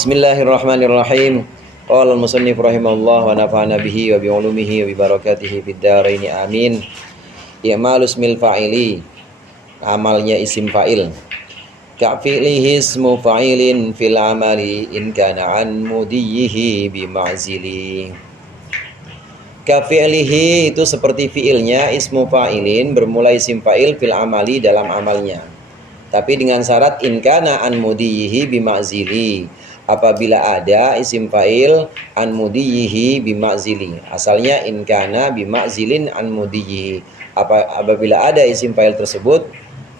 Bismillahirrahmanirrahim. Qala al-musannif rahimahullah wa nafa'ana bihi wa bi ulumihi wa bi barakatihi fid dharain amin. I'malu ismil fa'ili, amalnya isim fa'il. Ka fi'lihi ismu fa'ilin fil amali in kana an mudiyhi bi ma'zili. Ka fi'lihi itu seperti fi'ilnya ismu fa'ilin, bermula isim fa'il fil amali dalam amalnya. Tapi dengan syarat in kana an mudiyhi bi ma'zili. Apabila ada isim fa'il an mudiyhi bi ma'zili. Asalnya in kana bi ma'zilin an mudiyhi. Apabila ada isim fa'il tersebut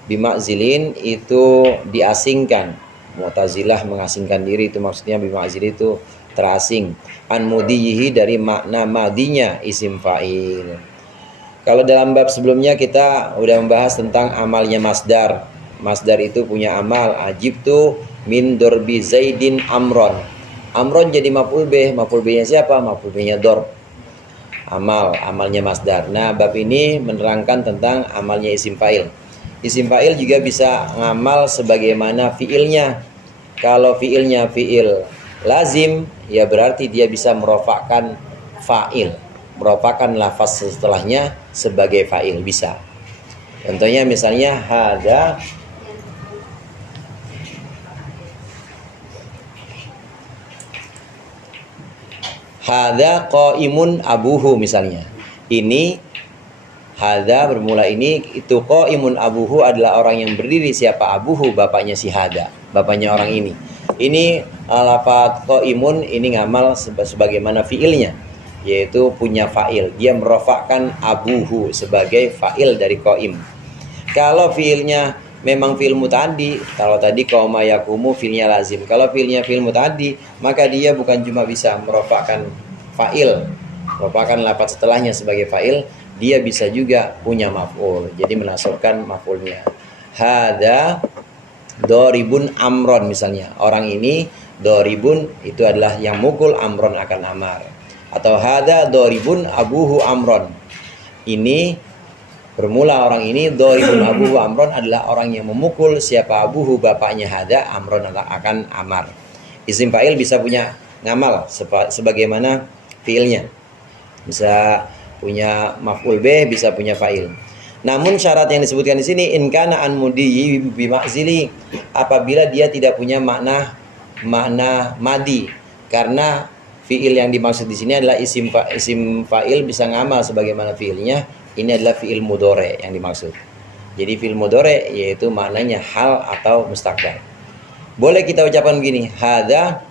bi ma'zilin itu diasingkan. Mu'tazilah mengasingkan diri, itu maksudnya bi ma'zili itu terasing. An mudiyhi dari makna madinya isim fa'il. Kalau dalam bab sebelumnya kita udah membahas tentang amalnya masdar. Masdar itu punya amal. Ajibtu min dorbi zaidin amron. Amron jadi maf'ul bih. Maf'ul bihnya siapa? Maf'ul bihnya dorb. Amalnya masdar. Nah, bab ini menerangkan tentang amalnya isim fa'il. Isim fa'il juga bisa ngamal sebagaimana fi'ilnya. Kalau fi'ilnya fi'il lazim, ya berarti dia bisa merofakkan fa'il, merofakkan lafaz setelahnya sebagai fa'il, bisa. Contohnya misalnya hadza qaimun abuhu misalnya. Ini hadza bermula ini, itu qaimun abuhu adalah orang yang berdiri. Siapa? Abuhu, bapaknya si hadza, bapaknya orang ini. Ini lafaz qaimun ini ngamal sebagaimana fiilnya, yaitu punya fa'il. Dia merofakkan abuhu sebagai fa'il dari qaim. Kalau fiilnya memang fi'il muta'addi, kalau tadi qauma yaqumu fi'ilnya lazim. Kalau fi'ilnya fi'il muta'addi, maka dia bukan cuma bisa merofakkan fa'il, merofakkan lafaz setelahnya sebagai fa'il, dia bisa juga punya maf'ul. Jadi menasabkan maf'ulnya. Hadza doribun amron misalnya. Orang ini doribun itu adalah yang mukul, amron akan amar. Atau hadza doribun abuhu amron. Ini bermula orang ini doribun abuhu amron adalah orang yang memukul. Siapa? Abuhu, bapaknya hadza, amron akan amar. Isim fa'il bisa punya ngamal sebagaimana fiilnya. Bisa punya maf'ul bih, bisa punya fa'il. Namun syarat yang disebutkan di sini in kana an mudiyhi bi ma'zili, apabila dia tidak punya makna madi, karena fiil yang dimaksud di sini adalah isim fa'il bisa ngamal sebagaimana fiilnya. Ini adalah fiil mudhari yang dimaksud. Jadi fiil mudhari yaitu maknanya hal atau mustaqbal. Boleh kita ucapkan begini, hadza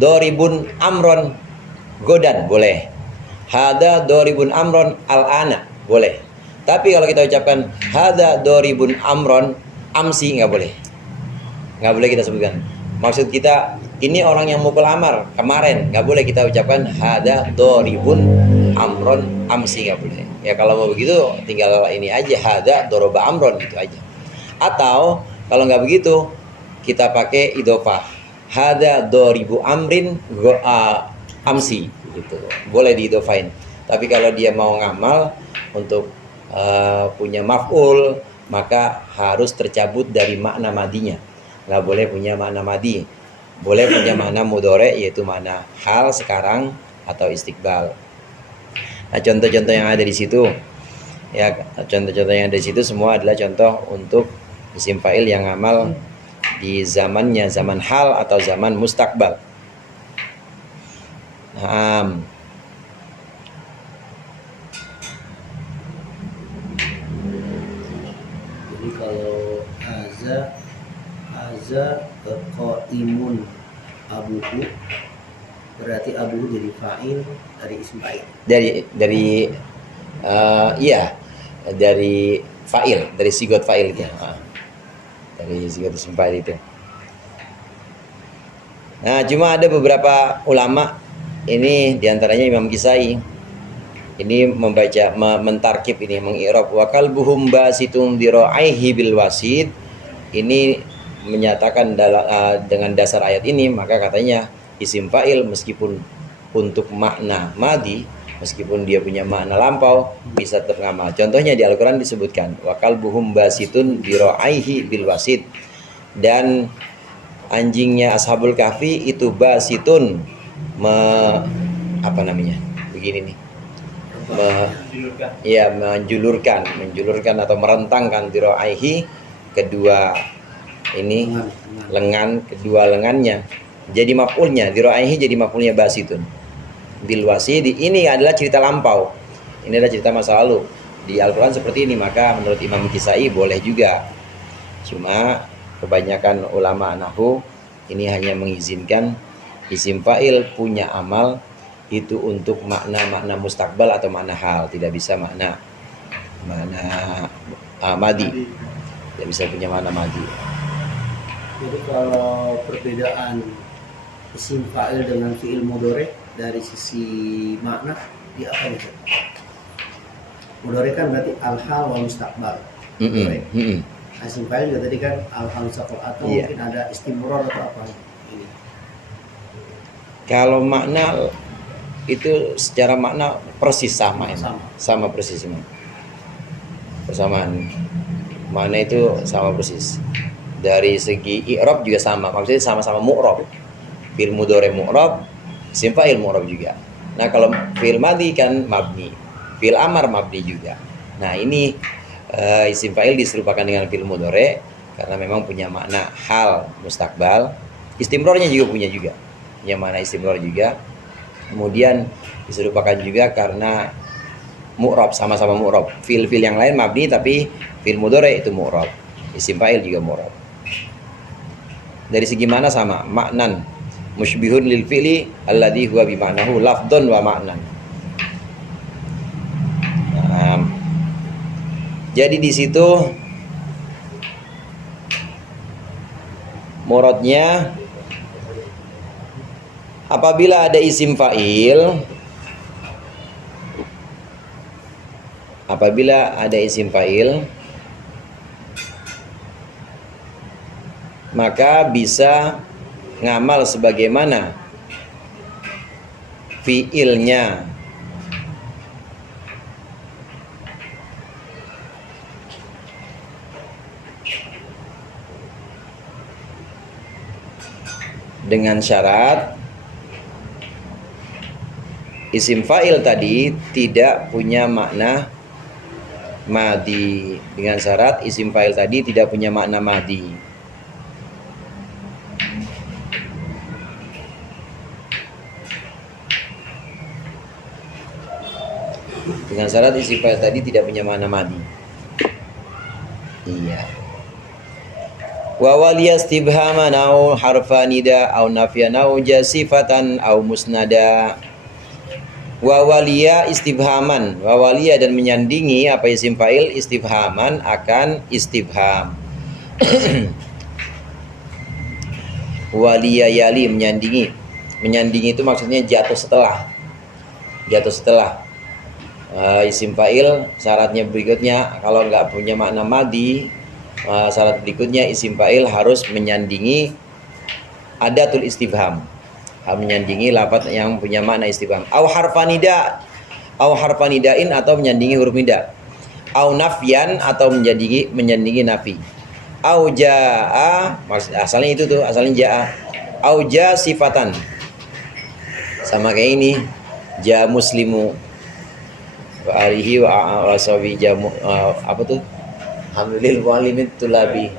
doribun amron godan, boleh. Hadza doribun amron al-ana, boleh. Tapi kalau kita ucapkan hadza doribun amron amsi, nggak boleh. Nggak boleh kita sebutkan. Maksud kita ini orang yang mukul Amar kemarin, nggak boleh kita ucapkan hadza doribun amron amsi, nggak boleh. Ya kalau mau begitu tinggal ini aja, hadza doroba amron, gitu aja. Atau kalau nggak begitu kita pakai idofah, hadza doribu amrin amsi, gitu. Boleh diidofain. Tapi kalau dia mau ngamal untuk punya maf'ul, maka harus tercabut dari makna madinya. Nggak boleh punya makna madi. Boleh punya makna mudhari, yaitu makna hal sekarang atau istiqbal. Nah, contoh-contoh yang ada di situ, ya, contoh-contoh yang ada di situ semua adalah contoh untuk isim fa'il yang ngamal di zamannya, zaman hal atau zaman mustaqbal. Jadi kalau haza qaimun abuhu, berarti abuhu jadi fa'il dari isim fa'il. Dari fa'il, dari sigot fa'il itu. Dari sigot isim fa'il itu. Nah, cuma ada beberapa ulama, ini diantaranya Imam Kisai, ini mentarkib ini, mengi'rab wa kalbuhum basitun dira'aihi bil wasid. Ini menyatakan dengan dasar ayat ini, maka katanya isim fa'il meskipun untuk makna madi, meskipun dia punya makna lampau, bisa teramal. Contohnya di Al-Quran disebutkan wa kalbuhum basitun dira'aihi bil wasid. Dan anjingnya Ashabul Kahfi itu basitun apa namanya? Begini nih. Menjulurkan atau merentangkan diraihi kedua ini kedua lengannya. Jadi maf'ulnya diraihi jadi maf'ulnya basitun. Bilwasidi ini adalah cerita lampau. Ini adalah cerita masa lalu. Di Al-Qur'an seperti ini, maka menurut Imam Kisai boleh juga. Cuma kebanyakan ulama nahwu ini hanya mengizinkan isim fa'il punya amal itu untuk makna mustakbal atau makna hal, tidak bisa makna madi. Tidak bisa punya makna madi. Jadi kalau perbedaan isim fa'il dengan fi'il mudhari dari sisi makna di apa nih? Mudhari kan berarti al-hal wal mustaqbal. Isim fa'il juga tadi kan al-hal mustaqbal atau mungkin ada istimrar atau apa ini. Kalau makna itu secara makna persis sama. Sama persis semua. Persamaan makna itu sama persis. Dari segi i'rab juga sama, maksudnya sama-sama mu'rab. Fi'il mudhari mu'rab, isim fa'il mu'rab juga. Nah, kalau fi'il madhi kan mabni, fi'il amar mabni juga. Nah, ini isim fa'il diserupakan dengan fi'il mudhari karena memang punya makna hal mustakbal. Istimrornya juga punya makna istimror juga. Kemudian diserupakan juga karena mu'rab, sama-sama mu'rab. Fi'il yang lain mabni tapi fi'il mudhari itu mu'rab. Isim fa'il juga mu'rab. Dari segi mana sama, maknan musybihun lil fi'li alladhi huwa bi ma'nahu lafdhun wa ma'nan. Jadi di situ muradnya apabila ada isim fa'il, maka bisa ngamal sebagaimana fi'ilnya. Dengan syarat isim fa'il tadi tidak punya makna madi. Dengan syarat isim fa'il tadi tidak punya makna madi. Dengan syarat isim fa'il tadi tidak punya makna madi. Iya. Wa waliya istibhaman au harfa nida au nafyan au jasifatan au musnada. Wa waliya istibhaman, wa waliya dan menyandingi apa isim fa'il istibhaman akan istibham. Waliya yali menyandingi. Menyandingi itu maksudnya jatuh setelah. Isim fa'il syaratnya berikutnya kalau nggak punya makna madi, syarat berikutnya isim fa'il harus menyandingi adatul istifham, menyandingi lafaz yang punya makna istifham. Au harfanidain atau menyandingi huruf nida. Au nafyan atau menyandingi nafi. Au jaa, asalnya itu tuh, asalnya jaa. Au ja sifatan. Sama kayak ini. Ja muslimu wa alihi wa ashabi jamu apa tuh? Alhamdulillah walimin tulabi.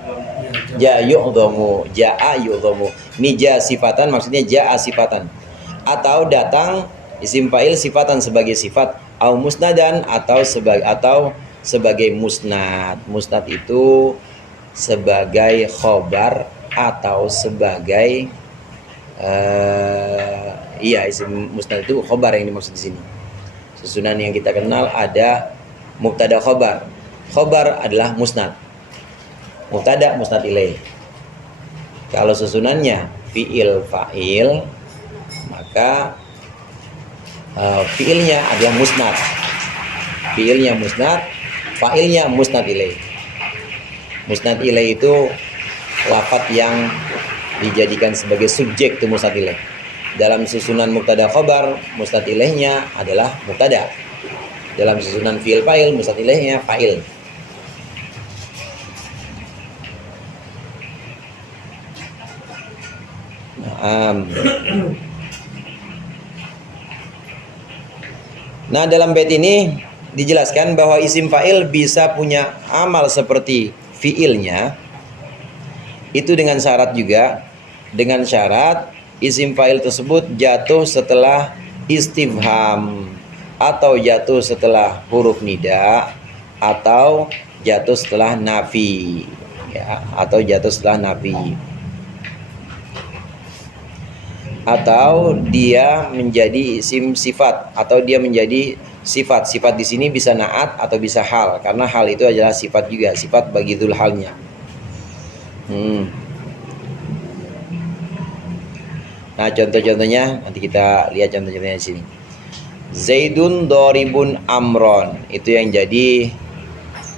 Ja yu'dhamu, jaa yu'dhamu. Ini ja sifatan maksudnya jaa sifatan. Atau datang isim fa'il sifatan sebagai sifat, au musnadan atau sebagai musnad. Musnad itu sebagai khobar atau sebagai isim musnad itu khobar yang dimaksud di sini. Susunan yang kita kenal ada mubtada khobar. Khobar adalah musnad. Mubtada musnad ilaih. Kalau susunannya fi'il fa'il, maka fi'ilnya adalah musnad. Fi'ilnya musnad, fa'ilnya musnad ilaih. Musnad ilaih itu lafaz yang dijadikan sebagai subjek itu musnad ilaih. Dalam susunan mubtada khobar, musnad ilaihnya adalah mubtada. Dalam susunan fi'il fa'il, musnad ilaihnya fa'il. Nah, dalam bait ini dijelaskan bahwa isim fa'il bisa punya amal seperti fiilnya. Itu dengan syarat juga, dengan syarat isim fa'il tersebut jatuh setelah istifham, atau jatuh setelah huruf nida, atau jatuh setelah nafi, ya, atau jatuh setelah nafi, atau dia menjadi isim sifat, atau dia menjadi sifat. Sifat di sini bisa naat atau bisa hal, karena hal itu adalah sifat juga, sifat bagi dzul halnya. Nah, contoh-contohnya nanti kita lihat contoh-contohnya di sini. Zaidun doribun amron, itu yang jadi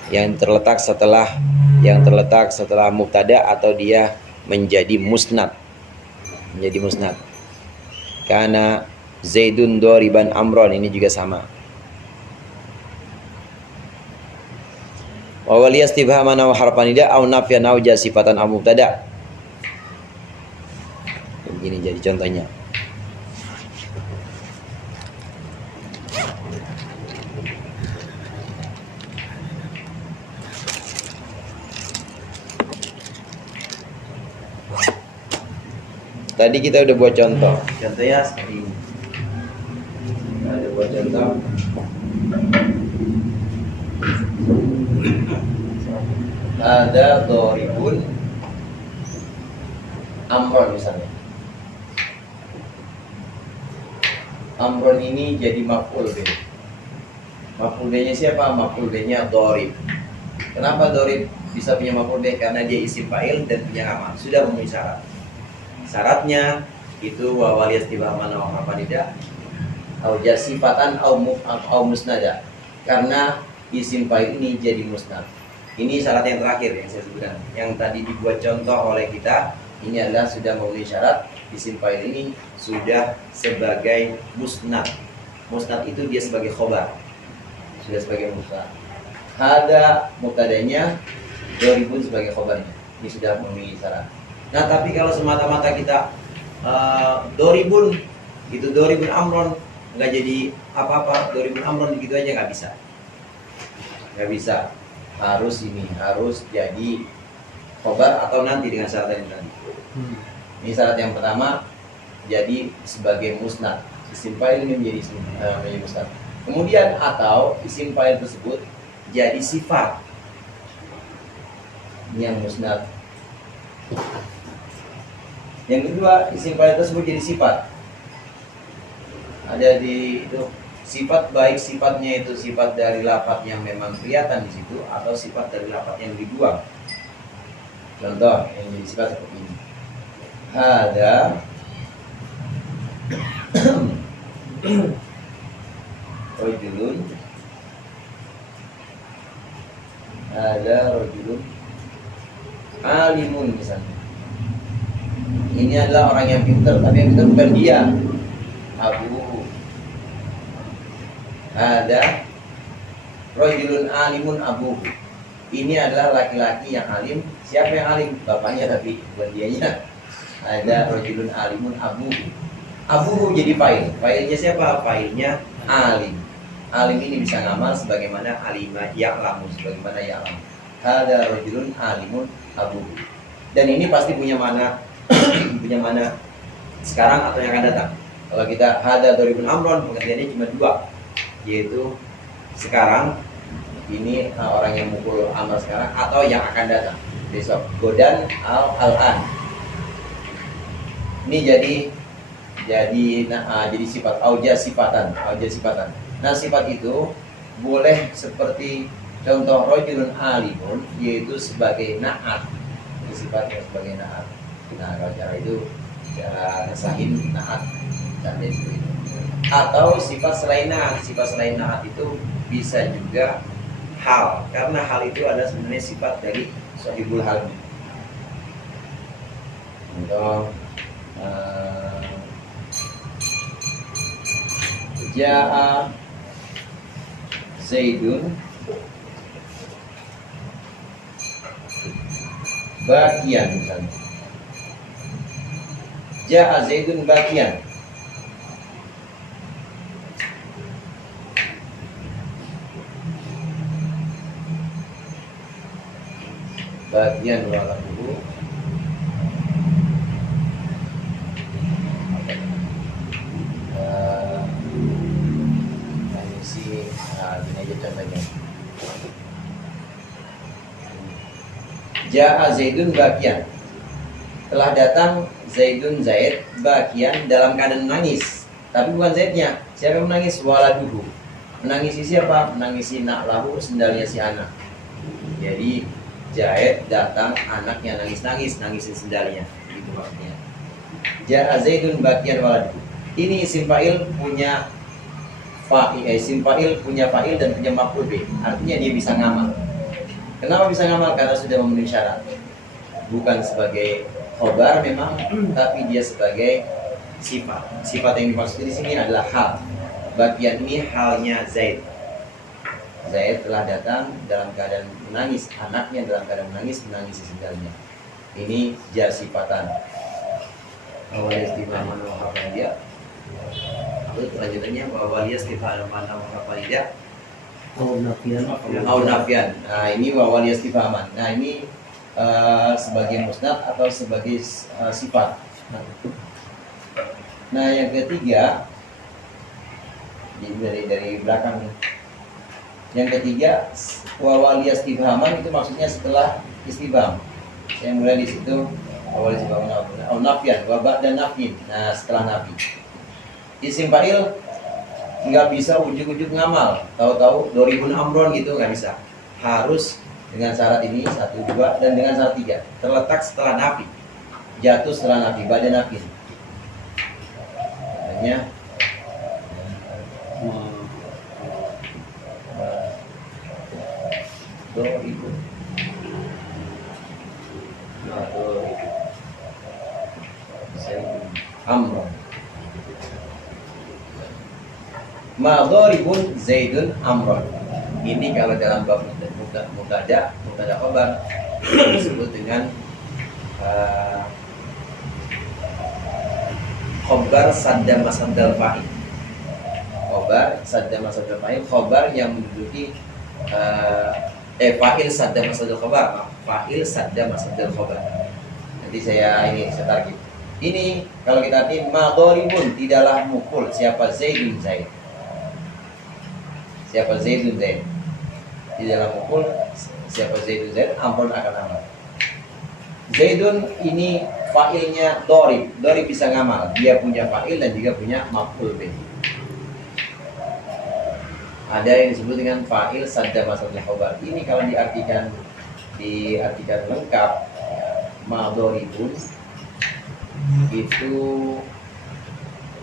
yang terletak setelah mubtada, atau dia menjadi musnad. Menjadi musnad. Karena Zaidun doriban amron ini juga sama. Wa waliyas tibhaman aw harfan nida aw nafyan aw jasifatan aw mubtada. Begini jadi contohnya. Tadi kita udah buat contoh. Contohnya seperti ini. Kita udah buat contoh. Ada doribun amron misalnya. Amron ini jadi maf'ul B. Maf'ul B-nya siapa? Maf'ul B-nya dorib. Kenapa dorib bisa punya maf'ul B? Karena dia isim fa'il dan punya amal. Sudah memenuhi syarat. Syaratnya itu wa waliyas tibhaman aw harfan nida au jasifatan au musnada. Karena isim fa'il ini jadi musnad. Ini syarat yang terakhir yang saya sebutkan. Yang tadi dibuat contoh oleh kita, ini adalah sudah memenuhi syarat. Isim fa'il ini sudah sebagai musnad. Musnad itu dia sebagai khobar. Sudah sebagai musnad. Ada mubtadanya, doribun sebagai khobarnya. Ini sudah memenuhi syarat. Nah, tapi kalau semata-mata kita doribun, itu doribun amron, nggak jadi apa-apa, doribun amron gitu aja nggak bisa. Nggak bisa. Harus jadi khobar atau nanti dengan syarat yang tadi. Ini syarat yang pertama, jadi sebagai musnad. Isim fa'il ini menjadi musnad. Kemudian atau isim fa'il tersebut jadi sifat yang musnad. Yang kedua, isim fa'il tersebut jadi sifat. Ada di itu sifat, baik sifatnya itu sifat dari lafaz yang memang kelihatan di situ, atau sifat dari lafaz yang dibuang. Contoh yang jadi sifat seperti ini. Ada rojulun, ada rojulun alimun misalnya. Ini adalah orang yang pintar, tapi yang pintar bukan dia, Abu. Ada rojulun alimun abu. Ini adalah laki-laki yang alim. Siapa yang alim? Bapaknya, tapi bukan dianya. Ada rojulun alimun abu. Abu jadi fa'il. Fa'ilnya siapa? Fa'ilnya alim. Alim ini bisa ngamal sebagaimana alimah ya'lamu, sebagaimana ya'lam. Ada rojulun alimun abu. Dan ini pasti punya mana punya mana sekarang atau yang akan datang. Kalau kita hada doribun amron, pengertiannya cuma dua, yaitu sekarang ini orang yang mukul amal sekarang, atau yang akan datang besok, godan al-an. Ini jadi sifat sifatan. Nah, sifat itu boleh seperti contoh rojulun alimun, yaitu sebagai naat. Ini sifatnya sebagai naat. Nah, kalau cara itu cara nasahin naat dan itu. Atau sifat selain naat itu bisa juga hal, karena hal itu adalah sebenarnya sifat dari sahibul hal. Contoh Ja'a Zaidun bagian misalnya. Ja'a Zaidun bakian. Bagian walahu. Ini sih, gini aja contohnya. Ja'a Zaidun bakian. Telah datang Zaidun Zaid bakian dalam keadaan menangis. Tapi bukan Zaidnya. Siapa yang menangis? Waladuhu. Menangisi siapa? Menangisi naklahu, sendalnya si anak. Jadi Zaid datang, anaknya nangis-nangis, nangisin sendalnya. Gitu maksudnya. Ja'a Zaidun bakian waladuhu. Ini isim fa'il punya isim fa'il punya fa'il dan punya maf'ul bih. Artinya dia bisa ngamal. Kenapa bisa ngamal? Karena sudah memenuhi syarat. Bukan sebagai khobar memang, tapi dia sebagai sifat. Sifat yang dimaksud di sini adalah hal. Bagian ini halnya Zaid. Zaid telah datang dalam keadaan menangis, anaknya dalam keadaan menangis sendalnya. Ini jar sifatan. Awal istifaman wa hafal dia. Lalu kelanjutannya bahwa dia istifaman wa hafal dia. Au nafian. Nah, ini wawal istifaman. Nah, ini sebagai musnad atau sebagai sifat. Nah, yang ketiga dari belakang. Yang ketiga wawal istifhaman itu maksudnya setelah istifham. Saya mulai di situ wawal istifhaman au nafian wa ba'da nafin. Nah, setelah nafi. Isim fa'il nggak bisa ujuk-ujuk ngamal, tahu-tahu 2000 amron gitu nggak bisa. Harus dengan syarat ini 1, 2 dan dengan syarat 3 terletak setelah nafi, jatuh setelah nafi, pada nafi. Hanya doribu, amron. Madoribun Zaidun amron. Ini kalau dalam bab mubtada khabar disebut dengan khobar sadda masaddal fa'il. Khobar sadda masaddal fa'il, khobar yang menduduki fa'il sadda masaddal khobar, fa'il sadda masaddal khobar. Nanti saya target. Ini kalau kita arti madoribun tidaklah mukul siapa Zaidun Zaid. Siapa Zaidun Zaid? Di dalam mukul siapa Zaidun Zaid, amron akan amal. Zaidun ini fa'ilnya dorib. Dorib bisa ngamal. Dia punya fa'il dan juga punya maf'ul bih. Ada yang disebut dengan fa'il sadda masaddal khobar. Ini kalau diartikan lengkap, madoribun itu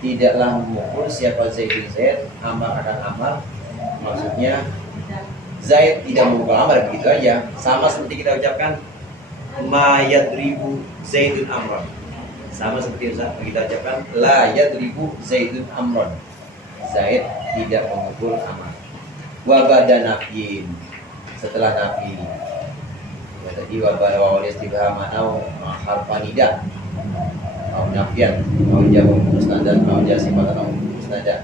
tidaklah mukul siapa Zaidun Zaid, amal akan amal. Maksudnya Zaid tidak memukul Amr begitu aja. Sama seperti kita ucapkan ma yadribu Zaidun amron. Sama seperti kita ucapkan la yadribu Zaidun amron. Zaid tidak memukul Amr. Wa ba'da nafyin, setelah nafi. Ya, tadi wa wawal istifham au harfa nida. Au nafian, au jamu musnadan, au jasifatan, au musnadan.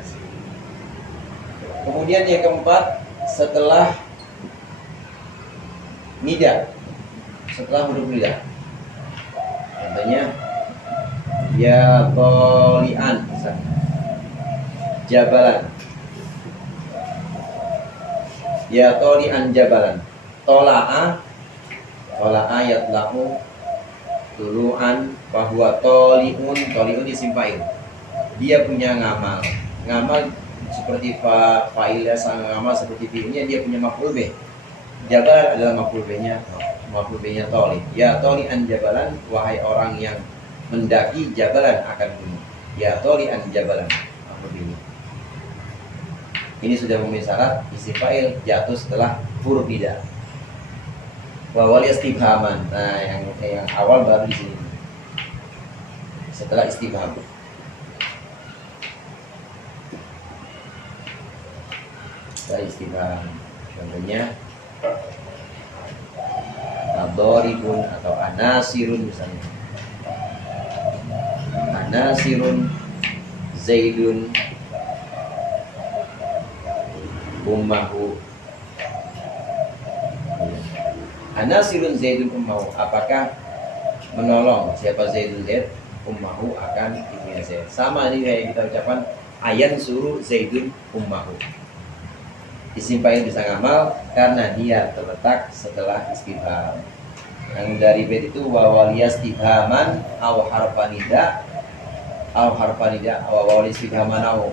Kemudian yang keempat setelah nida, setelah huruf nida. Contohnya ya tolian misalnya. Jabalan. Ya tolian jabalan. Tola'a yatla'u tulu'an bahwa toli'un isim fa'il. Dia punya ngamal. Ngamal seperti fa'ilnya sang ngamal seperti fi'ilnya, dia punya maf'ul bih. Jabal adalah maf'ul bihnya toli. Ya toli'an jabalan, wahai orang yang mendaki jabalan akan gunung. Ya toli'an jabalan, maf'ul bihnya. Ini sudah memenuhi syarat isim fa'il jatuh setelah huruf nida. Wa wal istifhaman. Nah, yang awal baru di sini. Setelah istifham. Setelah istifham. Contohnya adoribun atau anasirun misalnya. Anasirun Zaidun ummahu. Anasirun Zaidun ummahu, apakah menolong siapa Zaidun Zaid ummahu akan ibunya Zaid. Sama ini kayak kita ucapkan ayan suruh Zaidun ummahu. Isim fa'il bisa ngamal karena dia terletak setelah istifham. Yang dari bait itu wawaliyas istifhaman aw harfanida aw harfanida aw wawaliyas istifhaman aw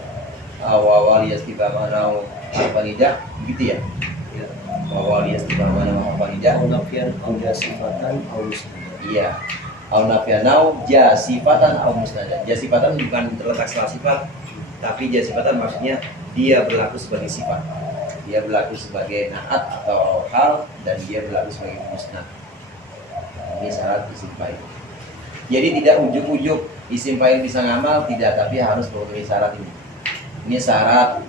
wawaliyas istifhaman aw harfanida, begitu ya. Wawaliyas istifhaman aw harfanida Au nafian au jasifatan au musnad. iya. Au nafian aw jasifatan aw musnada. Jasifatan bukan terletak setelah sifat, tapi jasifatan maksudnya dia berlaku sebagai sifat. Dia berlaku sebagai naat atau hal, dan dia berlaku sebagai musnad. Ini syarat isim fa'il. Jadi tidak ujuk-ujuk isim fa'il bisa ngamal, tidak, tapi harus memenuhi syarat ini. Ini syarat,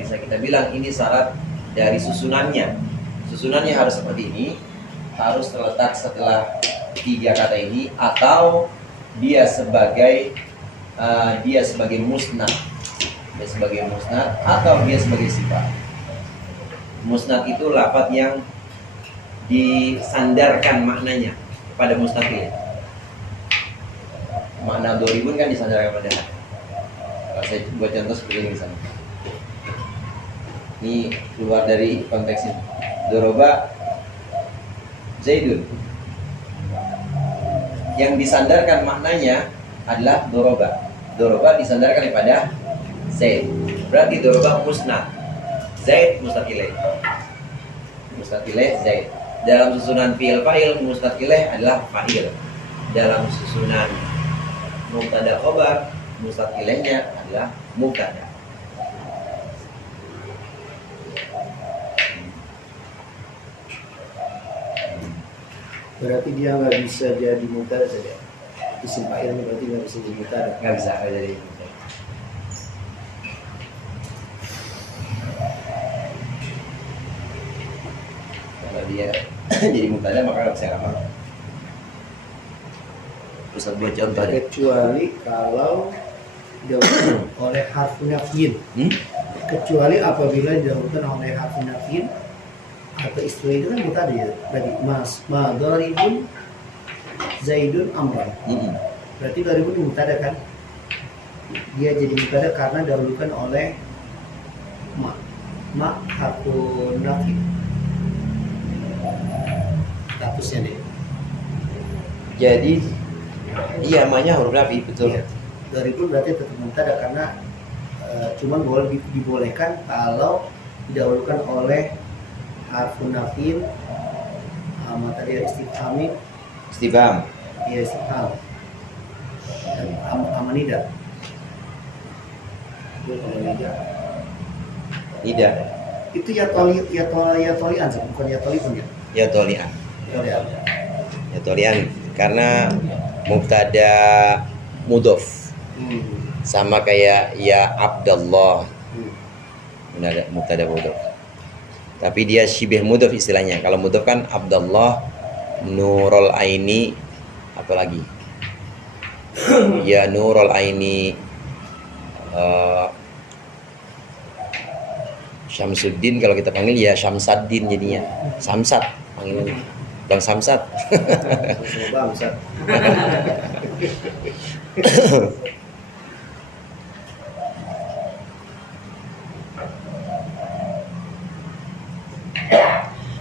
bisa kita bilang ini syarat dari susunannya. Susunannya harus seperti ini, harus terletak setelah tiga kata ini, atau dia sebagai musnad, atau dia sebagai sifat. Musnad itu lafaz yang disandarkan maknanya pada mustaqil. Makna doribun kan disandarkan pada. Kalau saya buat contoh seperti ini misalnya. Ini keluar dari konteks ini. Doroba Zaidun. Yang disandarkan maknanya adalah doroba. Doroba disandarkan kepada Zaid. Berarti doroba musnad. Zaid mustad ilaih. Mustad ilaih Zaid. Dalam susunan fi'il fa'il, mustad ilaih adalah fa'il. Dalam susunan mubtada khobar, mustad ilaihnya adalah mubtada. Berarti dia nggak bisa jadi mubtada saja. Isim fa'il berarti nggak bisa jadi mubtada. Nggak bisa jadi. Kalau dia jadi mubtada maka nggak bisa ngamal. Terus buat contoh deh. Kecuali kalau didahulukan oleh harfu nafyin. Kecuali apabila didahulukan oleh harfu nafyin atau istilah itu kan mubtada ya. Berarti ma daribun Zaidun amran. Berarti daribun mubtada kan? Dia jadi mubtada karena didahulukan oleh ma harfu nafyin. Statusnya deh. Jadi iya namanya huruf nafi, betul. Iya. Daribun berarti tetap mubtada karena cuman boleh dibolehkan kalau didahulukan oleh harfun nafin materi istifhami, Istifham. ya istifham dan amanida. Itu amanida. Tidak. Itu ya tolian sih, bukan ya toli pun ya. Ya tolian. Tolian. Ya tolian karena mubtada mudhof. Sama kayak ya Abdullah. Mubtada mudhof. Tapi dia syibih mudhof istilahnya. Kalau mudhof kan Abdullah Nurul Aini, apalagi ya Nurul Aini Syamsuddin, kalau kita panggil ya Syamsaddin jadinya. Samsat panggilannya. Bang Samsat. Bangsa.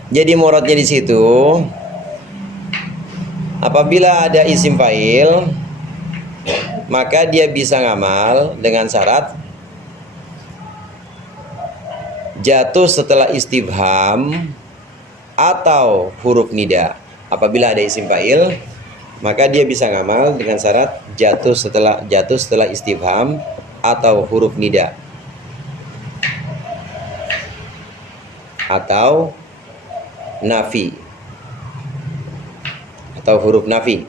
Jadi muradnya di situ, apabila ada isim fa'il, maka dia bisa ngamal dengan syarat jatuh setelah istifham atau huruf nida. Apabila ada isim fa'il, maka dia bisa ngamal dengan syarat jatuh setelah istifham atau huruf nida atau nafi atau huruf nafi.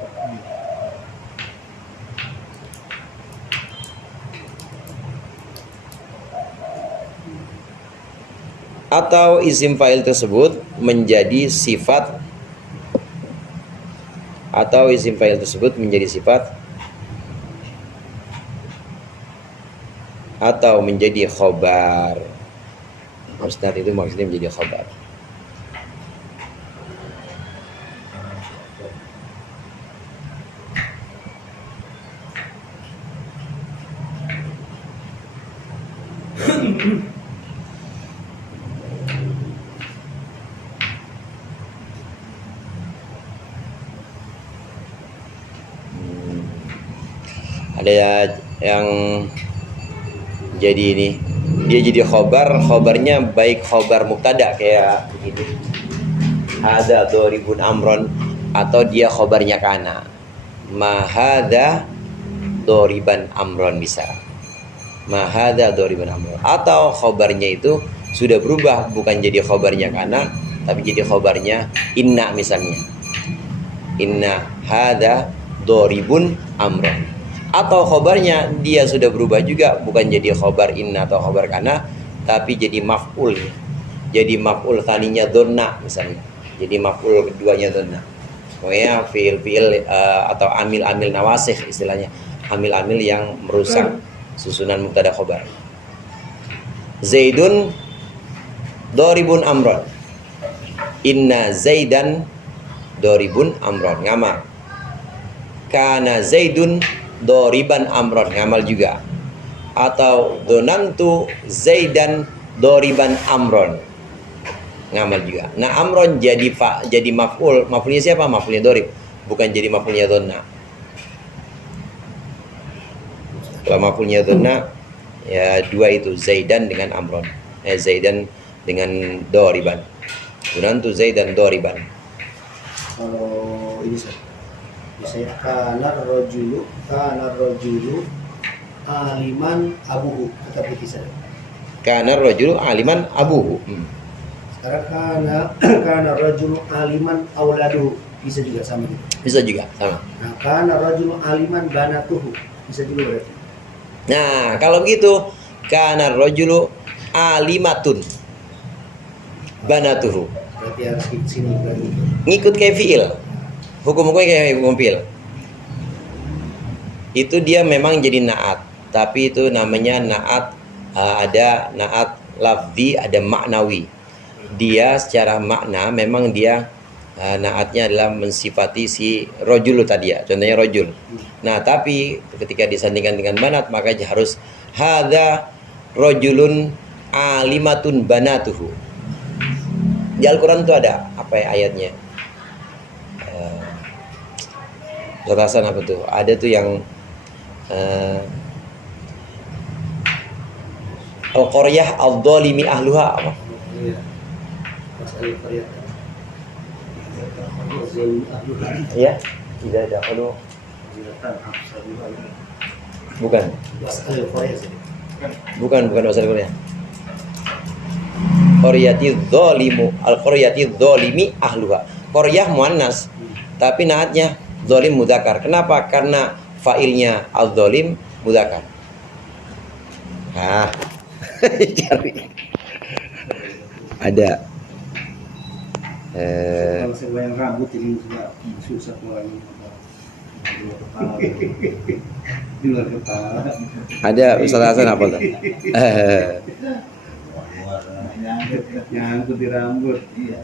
Atau isim fa'il tersebut menjadi sifat, atau menjadi khobar. Musnad itu maksudnya menjadi khobar. Ada yang jadi ini, dia jadi khobarnya baik khobar mubtada kayak begini, hadza doribun amron, atau dia khobarnya kana, ma hadza doriban amron, bisa ma hadza doriban amron, atau khobarnya itu sudah berubah, bukan jadi khobarnya kana tapi jadi khobarnya inna, misalnya inna hadza doribun amron, atau khobarnya dia sudah berubah juga, bukan jadi khobar inna atau khobar kana tapi jadi maf'ul, jadi maf'ul thaninya donna, misalnya jadi maf'ul keduanya donna. Pokoknya fiil atau amil-amil nawasikh, istilahnya amil-amil yang merusak susunan mubtada khobar. Zaidun doribun amron, inna zaidan doribun amron, ngamal. Kana zaidun doriban amron, ngamal juga. Atau donantu zaidan doriban amron, ngamal juga. Nah, amron jadi maf'ul. Maf'ulnya siapa? Maf'ulnya dorib, bukan jadi maf'ulnya donna. Kalau maf'ulnya donna ya dua itu, zaidan dengan amron, zaidan dengan doriban. Donantu zaidan doriban. Kalau ini saya kana rojulu aliman abuhu, tetap bisa. Kana rojulu aliman abuhu. Sekarang kana rojulu aliman auladuhu, bisa juga sama gitu. Bisa juga sama. Nah, kana rojulu aliman banatuhu, bisa juga berarti. Nah, kalau begitu kana rojulu alimatun banatuhu, Berarti harus ke sini berarti. ngikut kayak fiil. Hukum-hukumnya kayak hukum fiil. Itu dia memang jadi naat, tapi itu namanya naat, ada naat lafzi, ada maknawi. Dia secara makna memang dia naatnya adalah mensifati si rojul tadi ya, contohnya rojul. Nah, tapi ketika disandingkan dengan banat, maka harus hadza rojulun alimatun banatuhu. Di Al-Quran itu ada apa ya ayatnya? Ratasan apa tuh? Ada tuh yang Al-Qaryah al-Dhalimi ahluha apa? Iya. Masalah karya. Iya, tidak ada. Kalau bukan Masalah karya sih. bukan bahasa Korea. Qaryati dzalimu, al-qaryati dzalimi ahluha. Qaryah muannas, tapi naatnya zalim mudzakkar. Kenapa? Karena fa'ilnya al-zalim mudzakkar. Nah, cari. Ada Kalau saya goyang rambut ini sudah susah keluarnya. Di luar kepala. ada Ustaz Hasan apa tuh? Nyangkut di rambut. Iya.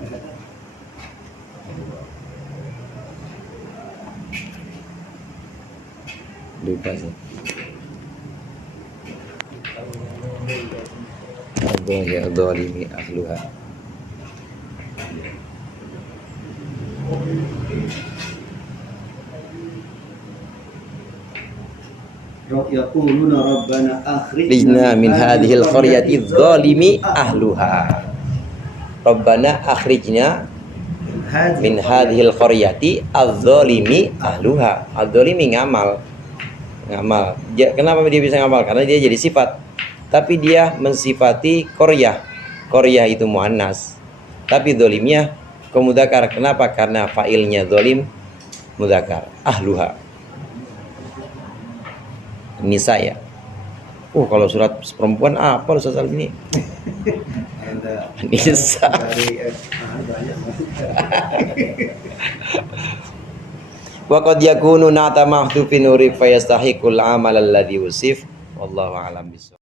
Lupa sih. Allah ya dzalimi ahluha. Yaquluna rabbana Akhrijna min hadhil qaryati dzalimi ahluha. Rabbana akhrijna min hadhil qaryati adz-dzalimi ahluha. Adz-dzalimi ngamal. Kenapa dia bisa ngamal? Karena dia jadi sifat. Tapi dia mensifati qaryah. Qaryah itu muannas. Tapi dzalimnya mudzakkar. Kenapa? Karena fa'ilnya dzalim mudzakkar. Ahluha. Nisa ya. Kalau surat perempuan apa Ustaz ini? Nisa. Wa qad yakunu na'ta mahdhufin urif fayastahiqul amal alladhi usif. Wallahu a'lam bissawab.